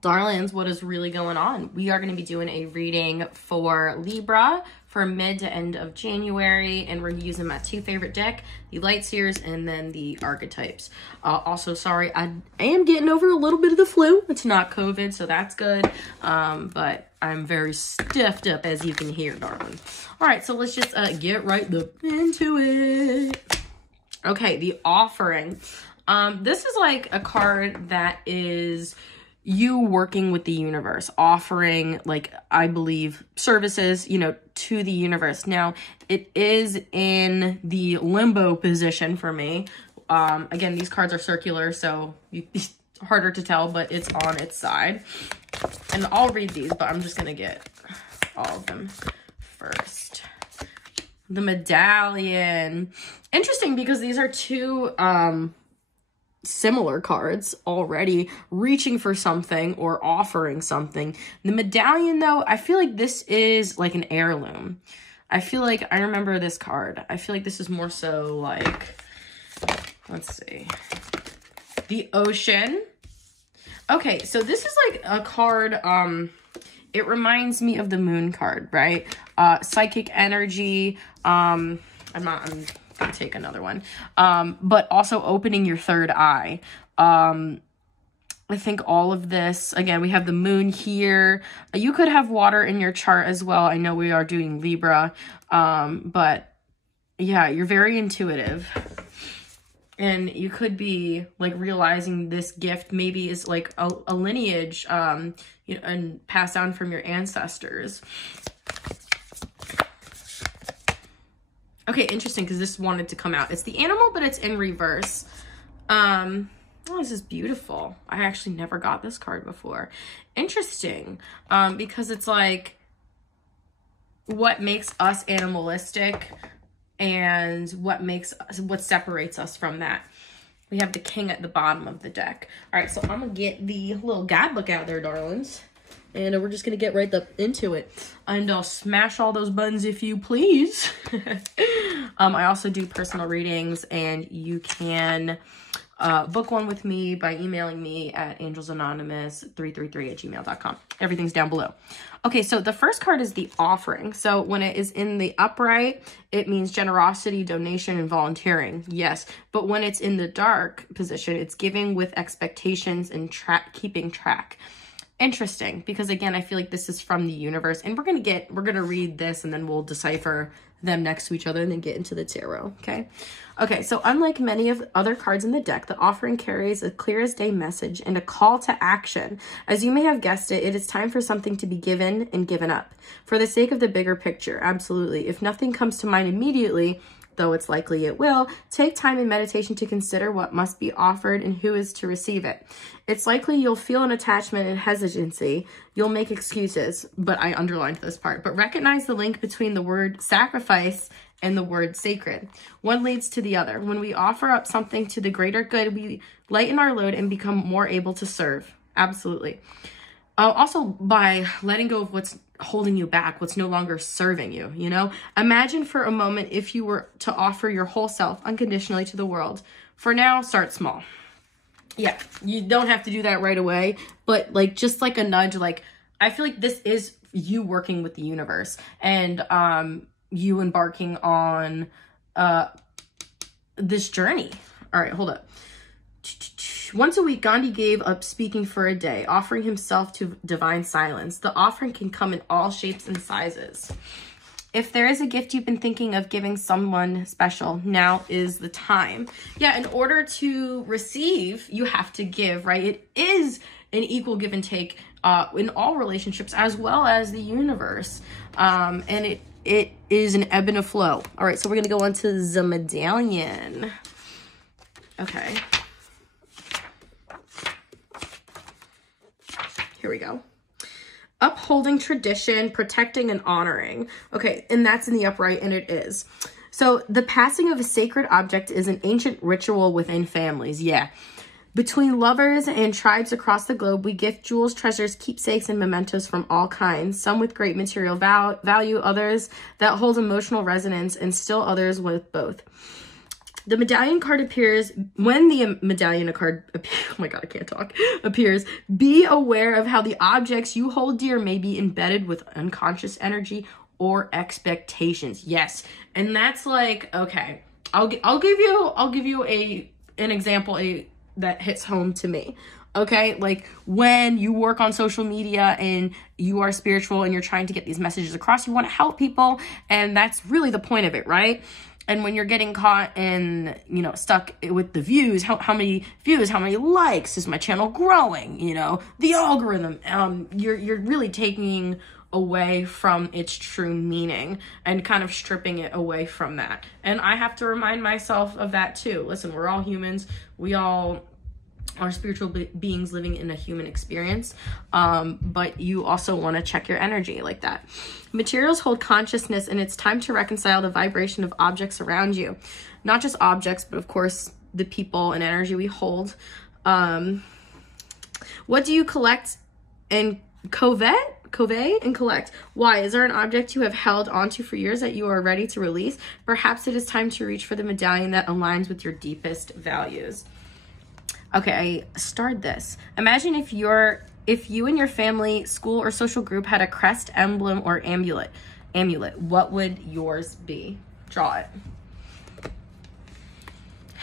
Darlings, what is really going on? We are going to be doing a reading for Libra for mid to end of January, and we're using my two favorite deck, the Light Seers and then the Archetypes. Also, sorry, I am getting over a little bit of the flu. It's not COVID, so that's good. But I'm very stiffed up, as you can hear, darling. All right, so let's just get right into it. Okay, the Offering. This is like a card that is you working with the universe, offering, like, I believe, services, you know, to the universe. Now, it is in the limbo position for me. Again, these cards are circular, so it's harder to tell, but it's on its side. And I'll read these, but I'm just going to get all of them first. The Medallion. Interesting, because these are two similar cards already, reaching for something or offering something. The Medallion, though, I feel like this is like an heirloom. I feel like I remember this card. I feel like this is more so like, let's see, the Ocean. Okay, so this is like a card, it reminds me of the Moon card, right? Psychic energy, I'm gonna take another one, but also opening your third eye. I think all of this, again, we have the Moon here. You could have water in your chart as well. I know we are doing Libra, but yeah, you're very intuitive. And you could be like realizing this gift maybe is like a lineage, you know, and passed down from your ancestors. Okay, interesting, because this wanted to come out. It's the Animal, but it's in reverse. Oh, this is beautiful. I actually never got this card before. Interesting, because it's like what makes us animalistic and what separates us from that. We have the King at the bottom of the deck. All right, so I'm gonna get the little guidebook out there, darlings. And we're just going to get right into it. And I'll smash all those buttons if you please. I also do personal readings, and you can book one with me by emailing me at angelsanonymous333@gmail.com. Everything's down below. Okay, so the first card is the Offering. So when it is in the upright, it means generosity, donation, and volunteering. Yes, but when it's in the dark position, it's giving with expectations and keeping track. Interesting, because again, I feel like this is from the universe, and we're gonna read this, and then we'll decipher them next to each other and then get into the tarot. Okay, so unlike many of other cards in the deck, the Offering carries a clear as day message and a call to action. As you may have guessed it, it is time for something to be given and given up for the sake of the bigger picture. Absolutely. If nothing comes to mind immediately, though it's likely it will, take time in meditation to consider what must be offered and who is to receive it. It's likely you'll feel an attachment and hesitancy. You'll make excuses, but I underlined this part. But recognize the link between the word sacrifice and the word sacred. One leads to the other. When we offer up something to the greater good, we lighten our load and become more able to serve. Absolutely. Also, by letting go of what's holding you back, what's no longer serving you, you know? Imagine for a moment if you were to offer your whole self unconditionally to the world. For now, start small. Yeah, you don't have to do that right away, but like just like a nudge, like I feel like this is you working with the universe and you embarking on this journey. All right, hold up. Once a week, Gandhi gave up speaking for a day, offering himself to divine silence. The offering can come in all shapes and sizes. If there is a gift you've been thinking of giving someone special, now is the time. Yeah, in order to receive, you have to give, right? It is an equal give and take in all relationships, as well as the universe. And it is an ebb and a flow. All right, so we're going to go on to the Medallion. Okay. Here we go. Upholding tradition, protecting and honoring. Okay, and that's in the upright, and it is. So the passing of a sacred object is an ancient ritual within families. Yeah. Between lovers and tribes across the globe, we gift jewels, treasures, keepsakes, and mementos from all kinds. Some with great material value, others that hold emotional resonance, and still others with both. The medallion card appears when the medallion card oh my god, I can't talk, appears. Be aware of how the objects you hold dear may be embedded with unconscious energy or expectations. Yes. And that's like, okay, I'll give you an example that hits home to me. Okay, like when you work on social media and you are spiritual and you're trying to get these messages across, you want to help people, and that's really the point of it, right? And when you're getting caught in, you know, stuck with the views, how many views, how many likes, is my channel growing, you know, the algorithm, you're really taking away from its true meaning and kind of stripping it away from that. And I have to remind myself of that too. Listen, we're all humans. We all are spiritual beings living in a human experience, but you also want to check your energy like that. Materials hold consciousness, and it's time to reconcile the vibration of objects around you. Not just objects, but of course the people and energy we hold. What do you collect and covet and collect? Why? Is there an object you have held onto for years that you are ready to release? Perhaps it is time to reach for the medallion that aligns with your deepest values. Okay, I starred this. Imagine if you and your family, school, or social group had a crest, emblem, or amulet. What would yours be? Draw it.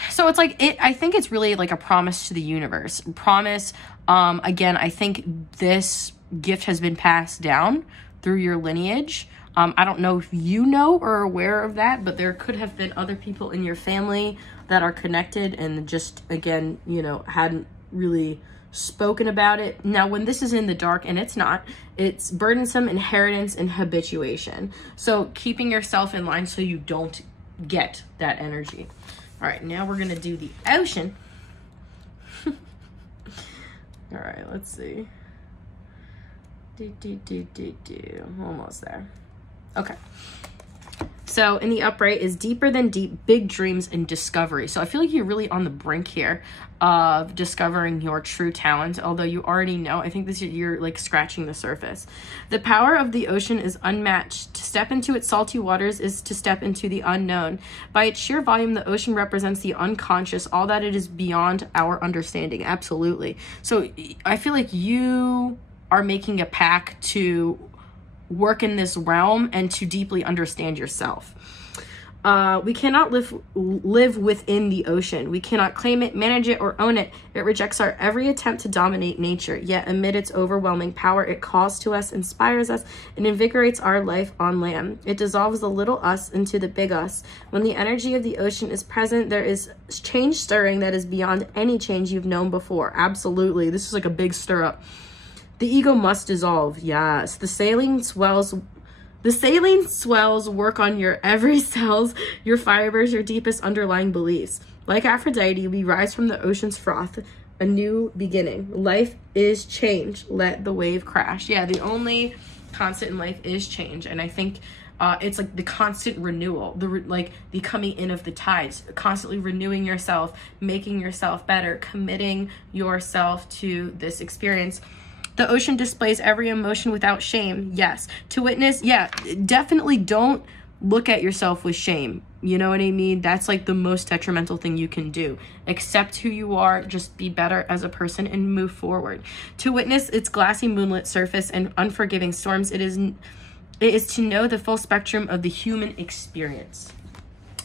So it's like, I think it's really like a promise to the universe. Promise, again, I think this gift has been passed down through your lineage. I don't know if you know or are aware of that, but there could have been other people in your family that are connected and just, again, you know, hadn't really spoken about it. Now, when this is in the dark, and it's not, it's burdensome inheritance and habituation. So keeping yourself in line so you don't get that energy. All right, now we're going to do the ocean. All right, let's see. Almost there. Okay. So in the upright is deeper than deep, big dreams and discovery. So I feel like you're really on the brink here of discovering your true talent, although you already know. I think you're like scratching the surface. The power of the ocean is unmatched. To step into its salty waters is to step into the unknown. By its sheer volume, the ocean represents the unconscious, all that it is beyond our understanding. Absolutely. So I feel like you are making a pact to work in this realm and to deeply understand yourself. We cannot live within the ocean. We cannot claim it, manage it, or own it. It rejects our every attempt to dominate nature. Yet amid its overwhelming power, it calls to us, inspires us, and invigorates our life on land. It dissolves the little us into the big us. When the energy of the ocean is present, there is change stirring that is beyond any change you've known before. Absolutely. This is like a big stir up. The ego must dissolve. Yes. The saline swells work on your every cells, your fibers, your deepest underlying beliefs. Like Aphrodite, we rise from the ocean's froth, a new beginning. Life is change. Let the wave crash. Yeah, the only constant in life is change. And I think it's like the constant renewal, the coming in of the tides, constantly renewing yourself, making yourself better, committing yourself to this experience. The ocean displays every emotion without shame. Yes. To witness, yeah, definitely don't look at yourself with shame. You know what I mean? That's like the most detrimental thing you can do. Accept who you are, just be better as a person and move forward. To witness its glassy moonlit surface and unforgiving storms, it is to know the full spectrum of the human experience.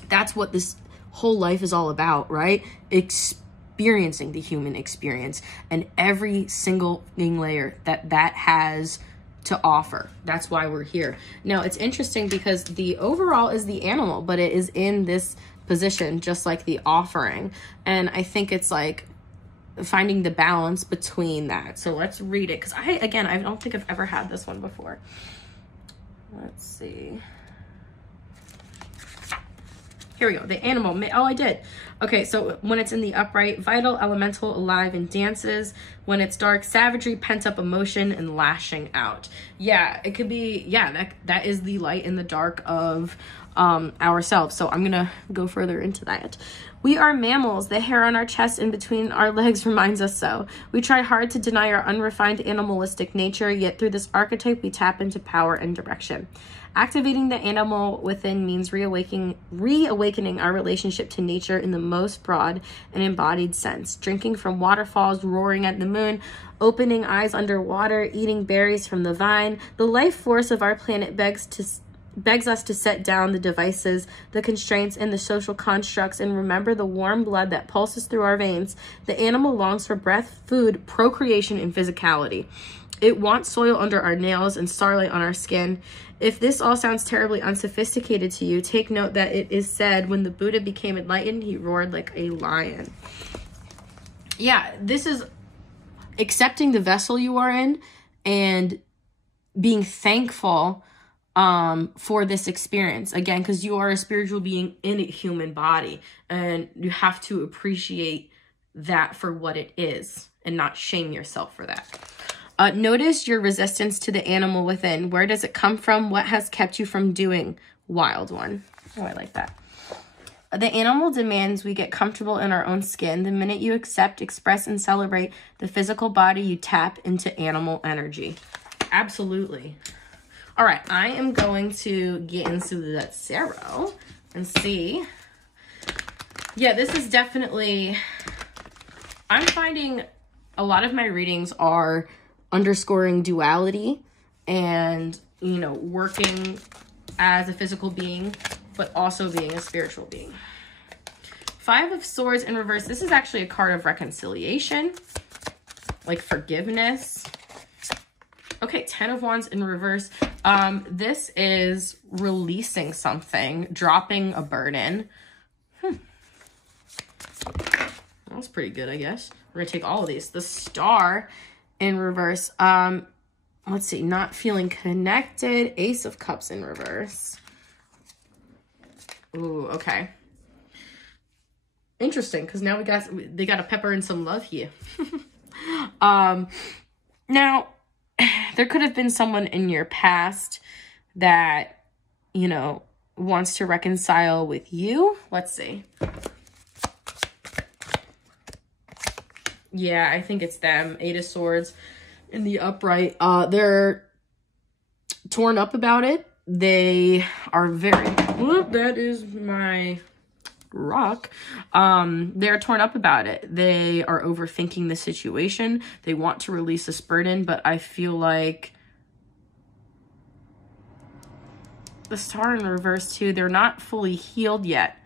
That's what this whole life is all about, right? Experiencing the human experience and every single layer that has to offer. That's why we're here. Now, it's interesting because the overall is the animal, but it is in this position just like the offering. And I think it's like finding the balance between that. So let's read it, because I don't think I've ever had this one before. Let's see. Here we go. The animal. Oh, I did. Okay, so when it's in the upright, vital, elemental, alive, and dances. When it's dark, savagery, pent-up emotion, and lashing out. Yeah, it could be, yeah, that is the light in the dark of ourselves. So I'm gonna go further into that. We are mammals. The hair on our chest and between our legs reminds us so. We try hard to deny our unrefined animalistic nature, yet through this archetype we tap into power and direction. Activating the animal within means reawakening our relationship to nature in the most broad and embodied sense. Drinking from waterfalls, roaring at the moon, opening eyes underwater, eating berries from the vine. The life force of our planet begs us to set down the devices, the constraints, and the social constructs and remember the warm blood that pulses through our veins. The animal longs for breath, food, procreation, and physicality. It wants soil under our nails and starlight on our skin. If this all sounds terribly unsophisticated to you, take note that it is said when the Buddha became enlightened, he roared like a lion. Yeah, this is accepting the vessel you are in and being thankful for this experience. Again, because you are a spiritual being in a human body, and you have to appreciate that for what it is and not shame yourself for that. Notice your resistance to the animal within. Where does it come from? What has kept you from doing? Wild one. Oh, I like that. The animal demands we get comfortable in our own skin. The minute you accept, express, and celebrate the physical body, you tap into animal energy. Absolutely. All right, I am going to get into the tarot and see. Yeah, this is definitely, I'm finding a lot of my readings are underscoring duality and, you know, working as a physical being, but also being a spiritual being. Five of Swords in reverse. This is actually a card of reconciliation, like forgiveness. Okay, Ten of Wands in reverse. This is releasing something, dropping a burden. That's pretty good, I guess. We're gonna take all of these. The Star in reverse. Let's see, not feeling connected. Ace of Cups in reverse. Ooh, okay. Interesting, because now they got to pepper in some love here. Now, there could have been someone in your past that, you know, wants to reconcile with you. Let's see. Yeah, I think it's them. Eight of Swords in the upright. They're torn up about it. They are very... Whoop, that is my rock. They're torn up about it. They are overthinking the situation. They want to release this burden, but I feel like the Star in reverse too, they're not fully healed yet.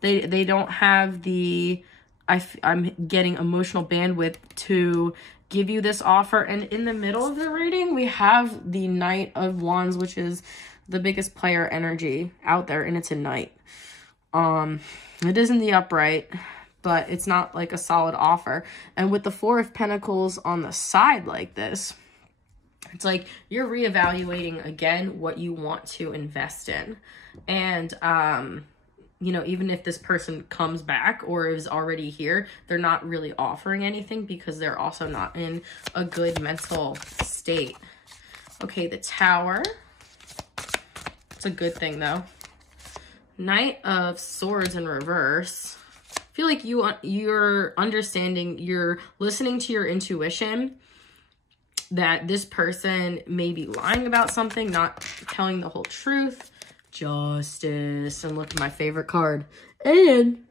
They don't have the... I'm getting emotional bandwidth to give you this offer. And in the middle of the reading, we have the Knight of Wands, which is the biggest player energy out there, and it's a knight. It is in the upright, but it's not like a solid offer. And with the Four of Pentacles on the side like this, it's like you're reevaluating again what you want to invest in. And you know, even if this person comes back or is already here, they're not really offering anything because they're also not in a good mental state. Okay, the Tower. It's a good thing, though. Knight of Swords in reverse. I feel like you're understanding, you're listening to your intuition that this person may be lying about something, not telling the whole truth. Justice. And look at my favorite card. And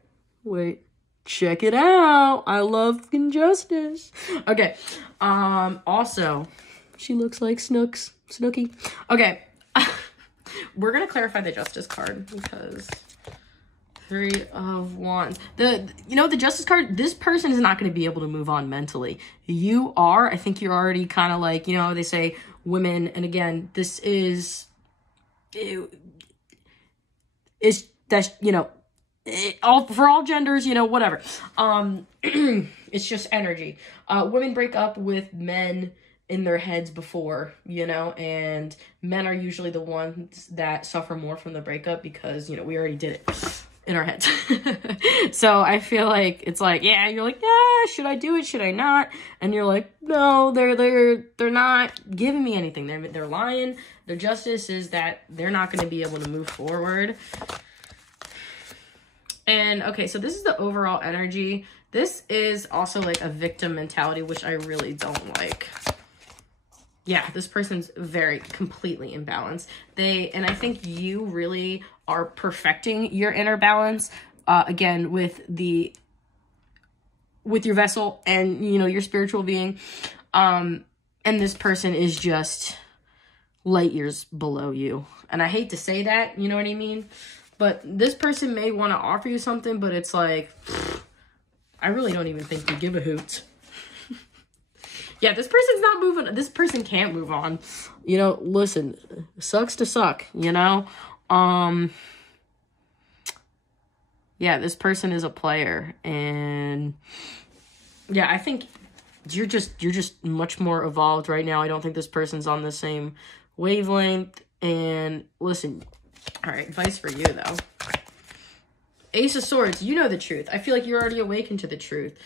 wait, check it out. I love Justice. Okay. Also, she looks like Snooki. Okay. We're gonna clarify the Justice card because Three of Wands. The Justice card, this person is not going to be able to move on mentally. You are. I think you're already kind of like, you know, they say women, and again, this is that's, you know, for all genders, you know, whatever. It's just energy. Women break up with men in their heads before, you know, and men are usually the ones that suffer more from the breakup because, you know, we already did it. in our heads. So I feel like it's like, yeah, you're like, yeah, should I do it? Should I not? And you're like, no, they're not giving me anything. They're lying. Their justice is that they're not going to be able to move forward. And okay, so this is the overall energy. This is also like a victim mentality, which I really don't like. Yeah, this person's completely imbalanced. And I think you really are perfecting your inner balance, again, with your vessel and, you know, your spiritual being. And this person is just light years below you. And I hate to say that, you know what I mean? But this person may want to offer you something, but it's like, I really don't even think you give a hoot. Yeah, this person's not moving. This person can't move on. You know, listen, sucks to suck, you know? Yeah, this person is a player. And yeah, I think you're just much more evolved right now. I don't think this person's on the same wavelength. And listen, all right, advice for you, though. Ace of Swords, you know the truth. I feel like you're already awakened to the truth.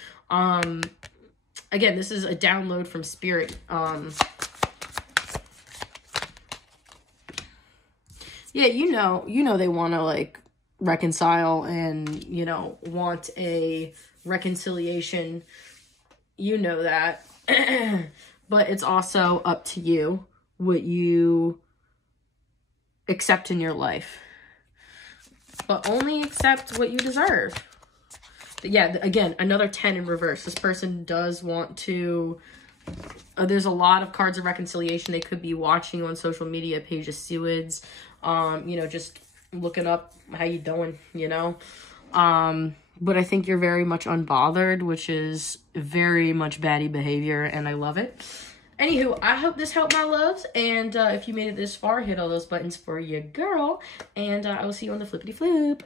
Again, this is a download from Spirit. Yeah, you know they want to, like, reconcile and, you know, want a reconciliation. You know that. But it's also up to you what you accept in your life. But only accept what you deserve. But yeah, again, another 10 in reverse. This person does want to... there's a lot of cards of reconciliation. They could be watching on social media, Page of Swords. You know, just looking up how you doing, you know. But I think you're very much unbothered, which is very much baddie behavior, and I love it. Anywho, I hope this helped, my loves. And if you made it this far, hit all those buttons for your girl. And I will see you on the flippity flip.